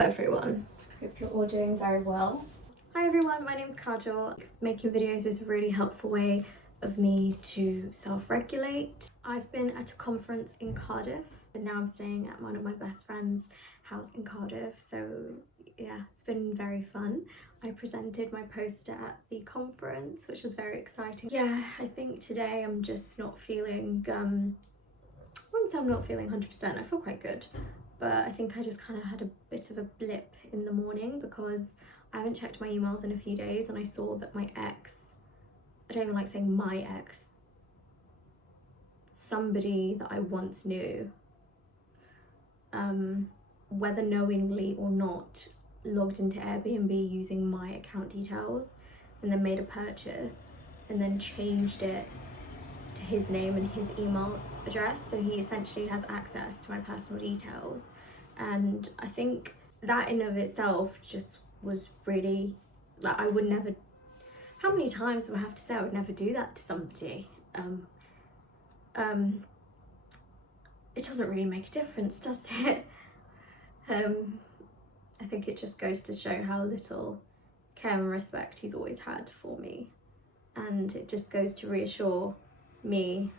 Everyone, hope you're all doing very well. Hi everyone, my name's Kajal. Making videos is a really helpful way of me to self-regulate. I've been at a conference in Cardiff and now I'm staying at one of my best friend's house in Cardiff, so yeah, it's been very fun. I presented my poster at the conference, which was very exciting. Yeah, I think today I'm just not feeling, once I'm not feeling 100%, I feel quite good. But I think I just kind of had a bit of a blip in the morning because I haven't checked my emails in a few days and I saw that my ex, I don't even like saying my ex, somebody that I once knew, whether knowingly or not, logged into Airbnb using my account details and then made a purchase and then changed it to his name and his email address, so he essentially has access to my personal details. And I think that in of itself just was really, like, I would never, how many times do I have to say I would never do that to somebody? It doesn't really make a difference, does it? I think it just goes to show how little care and respect he's always had for me, and it just goes to reassure me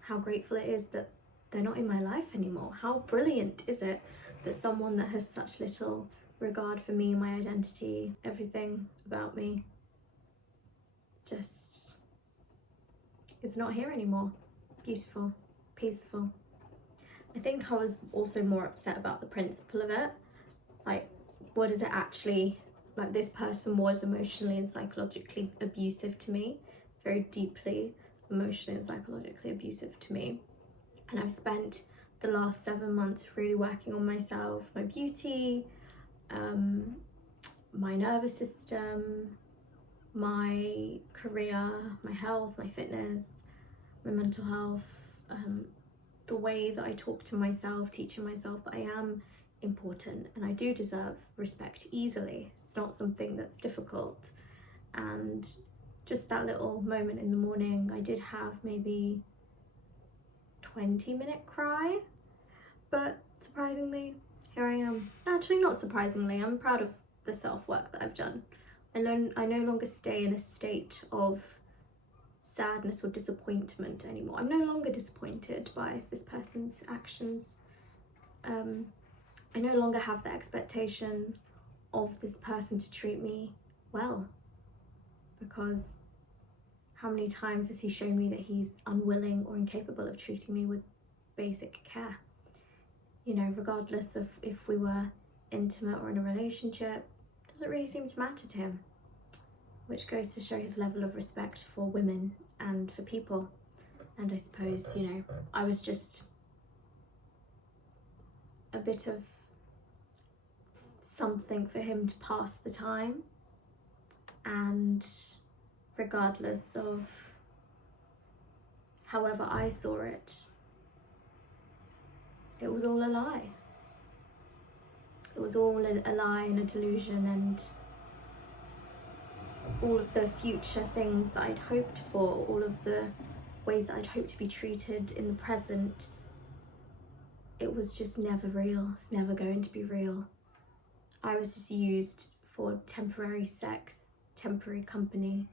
how grateful it is that they're not in my life anymore. How brilliant is it that someone that has such little regard for me, my identity, everything about me, just is not here anymore. Beautiful, peaceful. I think I was also more upset about the principle of it. Like, what is it actually, like, this person was emotionally and psychologically abusive to me, very deeply emotionally and psychologically abusive to me. And I've spent the last 7 months really working on myself, my beauty, my nervous system, my career, my health, my fitness, my mental health, the way that I talk to myself, teaching myself that I am important and I do deserve respect easily. It's not something that's difficult. And just that little moment in the morning, I did have maybe 20-minute cry, but surprisingly, here I am. Actually, not surprisingly, I'm proud of the self-work that I've done. I no longer stay in a state of sadness or disappointment anymore. I'm no longer disappointed by this person's actions. I no longer have the expectation of this person to treat me well, because how many times has he shown me that he's unwilling or incapable of treating me with basic care? You know, regardless of if we were intimate or in a relationship, it doesn't really seem to matter to him, which goes to show his level of respect for women and for people. And I suppose, you know, I was just a bit of something for him to pass the time, and regardless of however I saw it, it was all a lie. It was all a lie and a delusion, and all of the future things that I'd hoped for, all of the ways that I'd hoped to be treated in the present, it was just never real. It's never going to be real. I was just used for temporary sex, temporary company,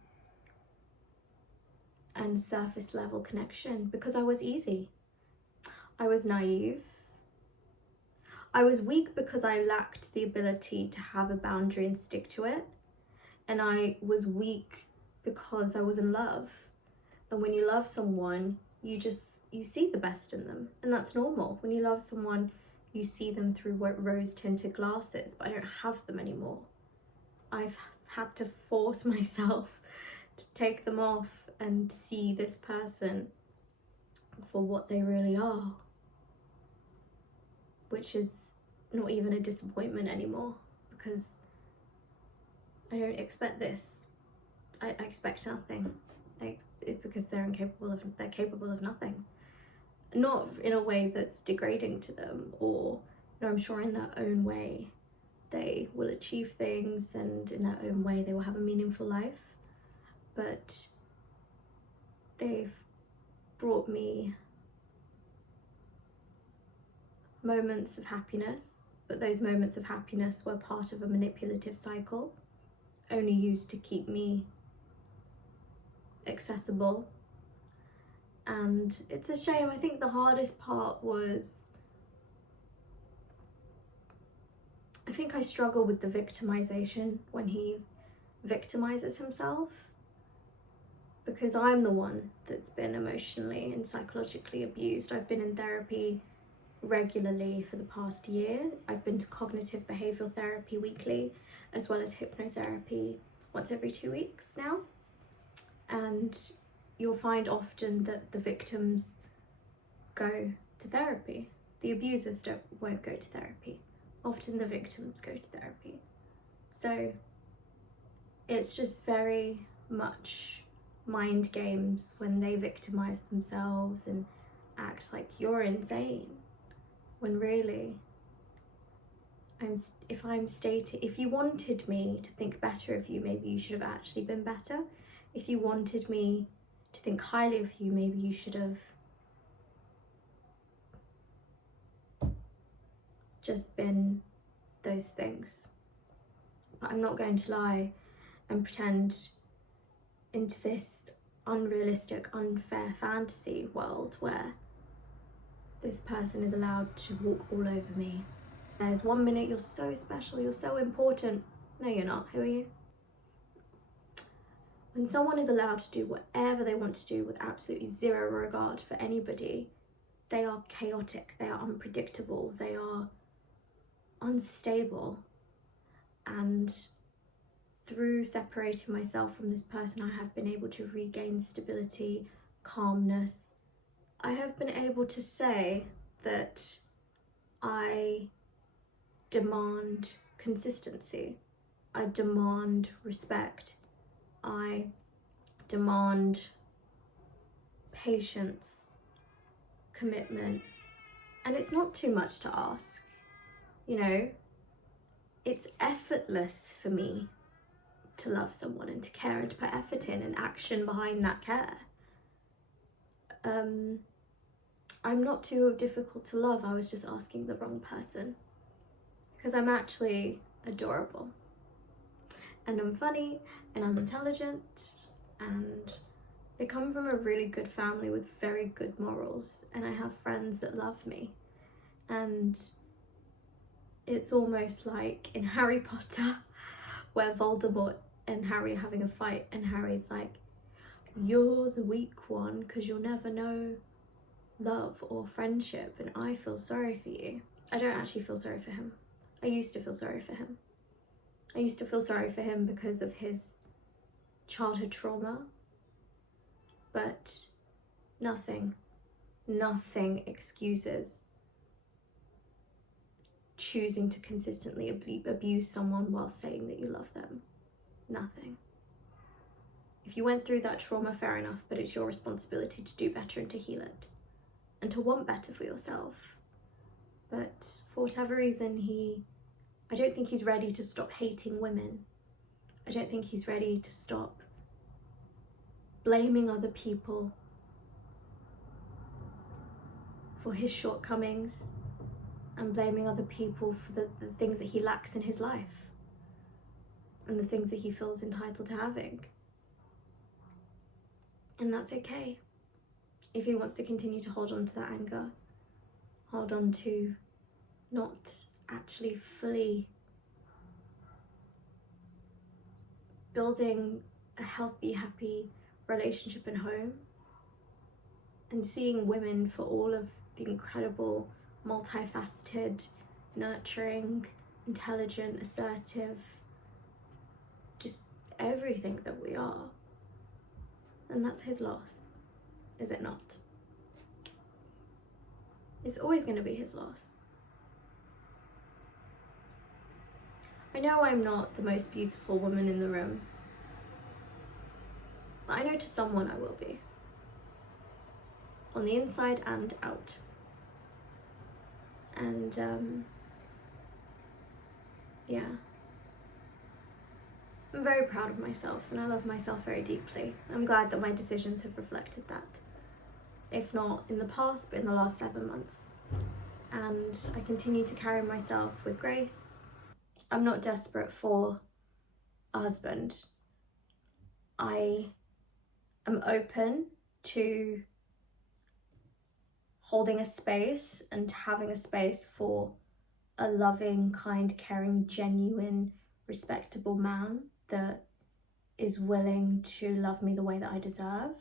and surface level connection because I was easy. I was naive. I was weak because I lacked the ability to have a boundary and stick to it. And I was weak because I was in love. And when you love someone, you see the best in them. And that's normal. When you love someone, you see them through rose-tinted glasses, but I don't have them anymore. I've had to force myself to take them off and see this person for what they really are, which is not even a disappointment anymore, because I don't expect this. I expect nothing. Because they're capable of nothing. Not in a way that's degrading to them, or, you know, I'm sure in their own way they will achieve things and in their own way they will have a meaningful life, but they've brought me moments of happiness but those moments of happiness were part of a manipulative cycle, only used to keep me accessible. And it's a shame. I think the hardest part was, I think I struggle with the victimization when he victimizes himself, because I'm the one that's been emotionally and psychologically abused. I've been in therapy regularly for the past year. I've been to cognitive behavioral therapy weekly, as well as hypnotherapy once every 2 weeks now. And you'll find often that the victims go to therapy. The abusers won't go to therapy. Often the victims go to therapy. So it's just very much mind games when they victimize themselves and act like you're insane, when really if you wanted me to think better of you, maybe you should have actually been better. If you wanted me to think highly of you, maybe you should have just been those things. But I'm not going to lie and pretend into this unrealistic, unfair fantasy world where this person is allowed to walk all over me. There's 1 minute you're so special, you're so important. No, you're not. Who are you? When someone is allowed to do whatever they want to do with absolutely zero regard for anybody, they are chaotic, they are unpredictable, they are unstable. And through separating myself from this person, I have been able to regain stability, calmness. I have been able to say that I demand consistency. I demand respect. I demand patience, commitment. And it's not too much to ask. You know, it's effortless for me to love someone and to care and to put effort in and action behind that care. I'm not too difficult to love. I was just asking the wrong person, because I'm actually adorable and I'm funny and I'm intelligent and I come from a really good family with very good morals, and I have friends that love me. And it's almost like in Harry Potter where Voldemort and Harry are having a fight and Harry's like, you're the weak one because you'll never know love or friendship and I feel sorry for you. I don't actually feel sorry for him. I used to feel sorry for him. I used to feel sorry for him because of his childhood trauma, but nothing excuses choosing to consistently abuse someone while saying that you love them. Nothing. If you went through that trauma, fair enough, but it's your responsibility to do better and to heal it and to want better for yourself. But for whatever reason, I don't think he's ready to stop hating women. I don't think he's ready to stop blaming other people for his shortcomings and blaming other people for the things that he lacks in his life and the things that he feels entitled to having. And that's okay. If he wants to continue to hold on to that anger, hold on to not actually fully building a healthy, happy relationship and home, and seeing women for all of the incredible, multifaceted, nurturing, intelligent, assertive, just everything that we are. And that's his loss, is it not? It's always going to be his loss. I know I'm not the most beautiful woman in the room, but I know to someone I will be. On the inside and out. And yeah. I'm very proud of myself and I love myself very deeply. I'm glad that my decisions have reflected that. If not in the past, but in the last 7 months. and I continue to carry myself with grace. I'm not desperate for a husband. I am open to holding a space and having a space for a loving, kind, caring, genuine, respectable man that is willing to love me the way that I deserve,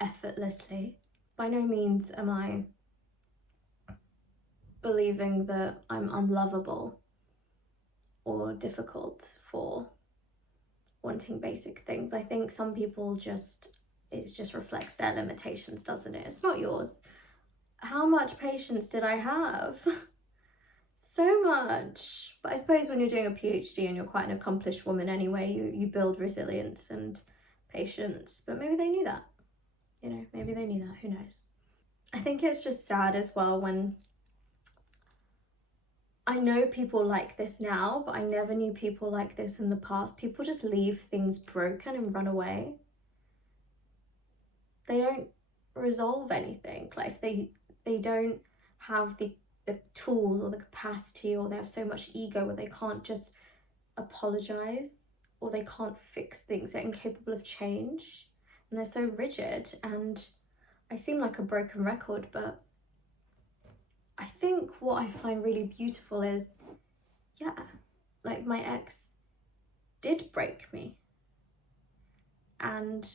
effortlessly. By no means am I believing that I'm unlovable or difficult for wanting basic things. I think some people it just reflects their limitations, doesn't it? It's not yours. How much patience did I have? So much. But I suppose when you're doing a PhD and you're quite an accomplished woman anyway, you build resilience and patience. But maybe they knew that. You know, maybe they knew that. Who knows? I think it's just sad as well when I know people like this now, but I never knew people like this in the past. People just leave things broken and run away. They don't resolve anything. Like if they don't have the tools or the capacity, or they have so much ego where they can't just apologize, or they can't fix things, they're incapable of change, and they're so rigid. And I seem like a broken record, but I think what I find really beautiful is, yeah, like my ex did break me, and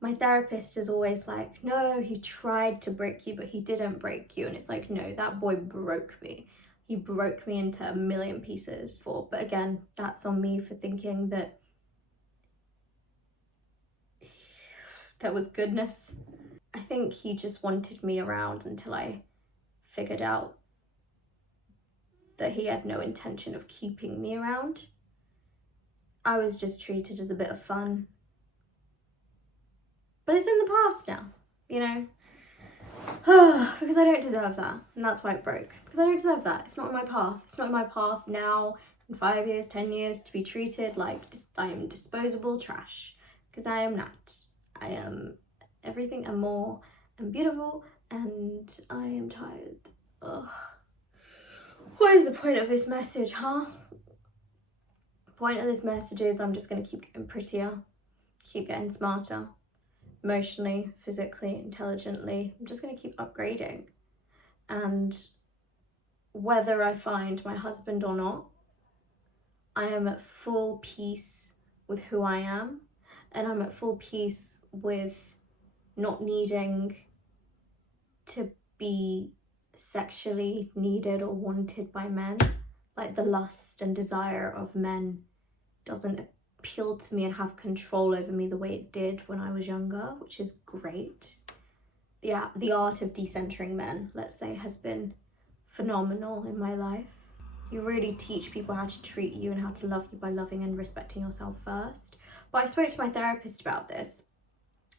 my therapist is always like, no, he tried to break you, but he didn't break you. And it's like, no, that boy broke me. He broke me into a million pieces. But again, that's on me for thinking that there was goodness. I think he just wanted me around until I figured out that he had no intention of keeping me around. I was just treated as a bit of fun. But it's in the past now, you know? Because I don't deserve that, and that's why it broke. Because I don't deserve that. It's not in my path. It's not in my path now, in 5 years, 10 years, to be treated like I am disposable trash. Because I am not. I am everything and more, and beautiful, and I am tired. Ugh. What is the point of this message, huh? The point of this message is I'm just going to keep getting prettier, keep getting smarter. Emotionally, physically, intelligently. I'm just going to keep upgrading. And whether I find my husband or not, I am at full peace with who I am, and I'm at full peace with not needing to be sexually needed or wanted by men. Like the lust and desire of men doesn't appeal to me and have control over me the way it did when I was younger, which is great. Yeah, the art of decentering men, let's say, has been phenomenal in my life. You really teach people how to treat you and how to love you by loving and respecting yourself first. But I spoke to my therapist about this,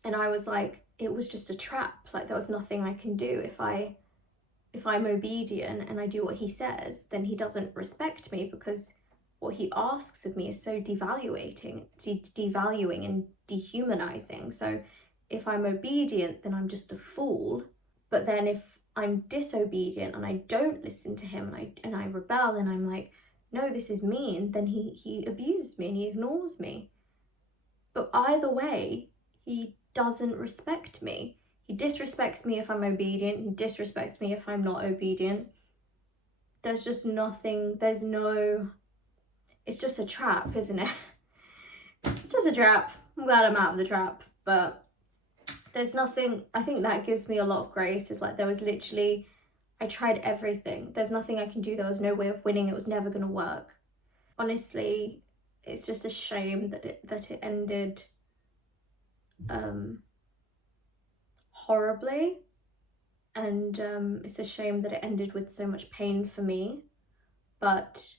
and I was like, it was just a trap. Like there was nothing I can do. If I'm obedient and I do what he says, then he doesn't respect me, because what he asks of me is so devaluing and dehumanizing. So if I'm obedient, then I'm just a fool. But then if I'm disobedient and I don't listen to him and I rebel and I'm like, no, this is mean, then he abuses me and he ignores me. But either way, he doesn't respect me. He disrespects me if I'm obedient. He disrespects me if I'm not obedient. There's just nothing, it's just a trap, isn't it? It's just a trap. I'm glad I'm out of the trap, but there's nothing, I think that gives me a lot of grace. It's like there was literally, I tried everything. There's nothing I can do. There was no way of winning. It was never going to work. Honestly, it's just a shame that it ended horribly, and it's a shame that it ended with so much pain for me. But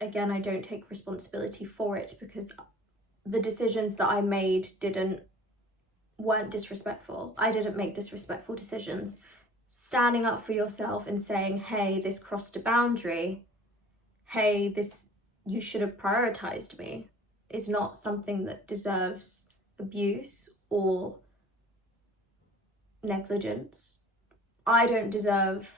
again, I don't take responsibility for it, because the decisions that I made weren't disrespectful. I didn't make disrespectful decisions. Standing up for yourself and saying, hey, this crossed a boundary, hey, you should have prioritized me, is not something that deserves abuse or negligence. I don't deserve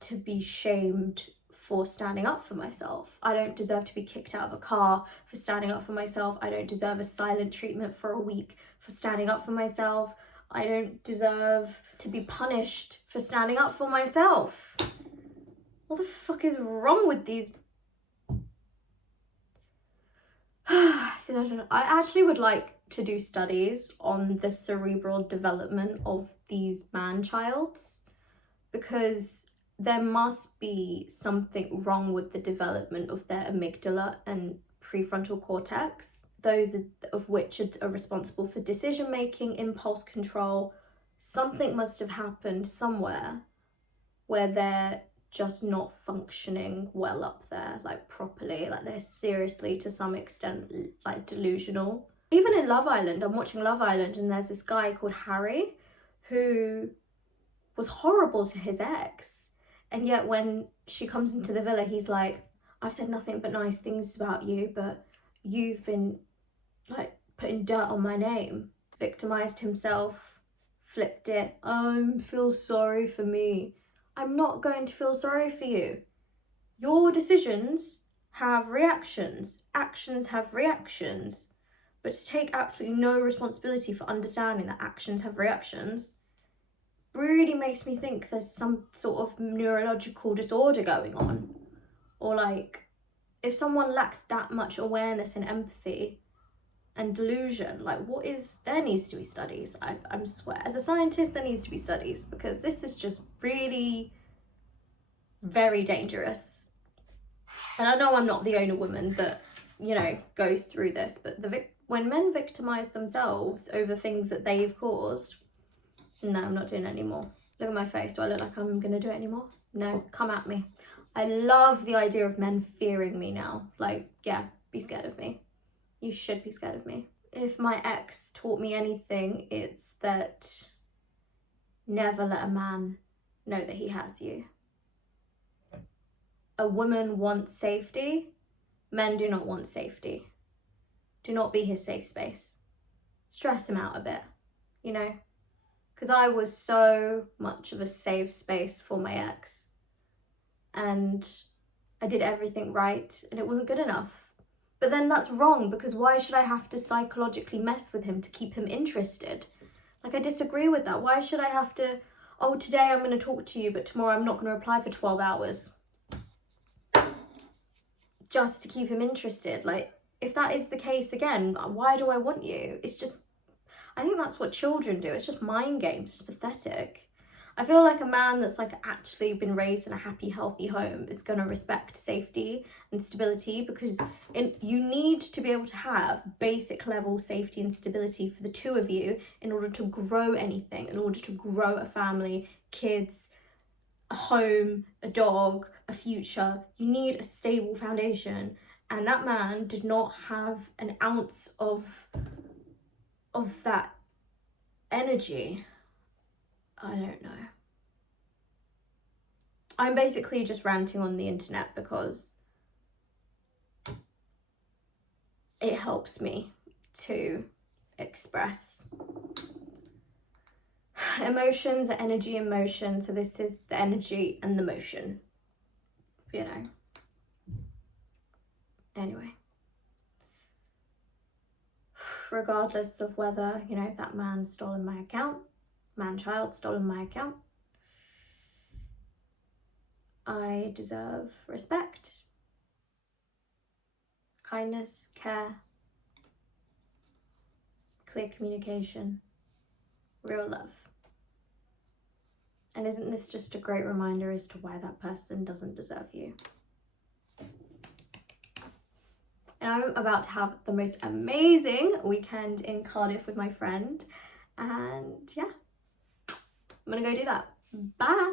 to be shamed for standing up for myself. I don't deserve to be kicked out of a car for standing up for myself. I don't deserve a silent treatment for a week for standing up for myself. I don't deserve to be punished for standing up for myself. What the fuck is wrong with these? I actually would like to do studies on the cerebral development of these man-childs, because there must be something wrong with the development of their amygdala and prefrontal cortex, those of which are responsible for decision making, impulse control. Something must have happened somewhere where they're just not functioning well up there, like properly, like they're seriously to some extent like delusional. Even in Love Island, I'm watching Love Island, and there's this guy called Harry who was horrible to his ex, and yet when she comes into the villa, he's like, I've said nothing but nice things about you, but you've been like putting dirt on my name. Victimized himself, flipped it. Feel sorry for me. I'm not going to feel sorry for you. Your decisions have reactions. Actions have reactions. But to take absolutely no responsibility for understanding that actions have reactions really makes me think there's some sort of neurological disorder going on. Or like, if someone lacks that much awareness and empathy and delusion, like what is, there needs to be studies. I swear, as a scientist, there needs to be studies, because this is just really very dangerous. And I know I'm not the only woman that, you know, goes through this, but when men victimize themselves over things that they've caused, no, I'm not doing it anymore. Look at my face. Do I look like I'm gonna do it anymore? No, come at me. I love the idea of men fearing me now. Like, yeah, be scared of me. You should be scared of me. If my ex taught me anything, it's that never let a man know that he has you. A woman wants safety. Men do not want safety. Do not be his safe space. Stress him out a bit, you know? Because I was so much of a safe space for my ex, and I did everything right, and it wasn't good enough. But then that's wrong, because why should I have to psychologically mess with him to keep him interested? Like, I disagree with that. Why should I have to, oh, today I'm going to talk to you, but tomorrow I'm not going to reply for 12 hours. Just to keep him interested. Like, if that is the case again, why do I want you? It's just, I think that's what children do. It's just mind games. It's pathetic. I feel like a man that's like actually been raised in a happy, healthy home is going to respect safety and stability, because you need to be able to have basic level safety and stability for the two of you in order to grow anything, in order to grow a family, kids, a home, a dog, a future. You need a stable foundation. And that man did not have an ounce of that energy. I don't know. I'm basically just ranting on the internet because it helps me to express emotions, energy and motion. So this is the energy and the motion, you know. Anyway, regardless of whether, you know, that man's stolen my account, man-child stolen my account, I deserve respect, kindness, care, clear communication, real love. And isn't this just a great reminder as to why that person doesn't deserve you? And I'm about to have the most amazing weekend in Cardiff with my friend. And yeah, I'm gonna go do that. Bye.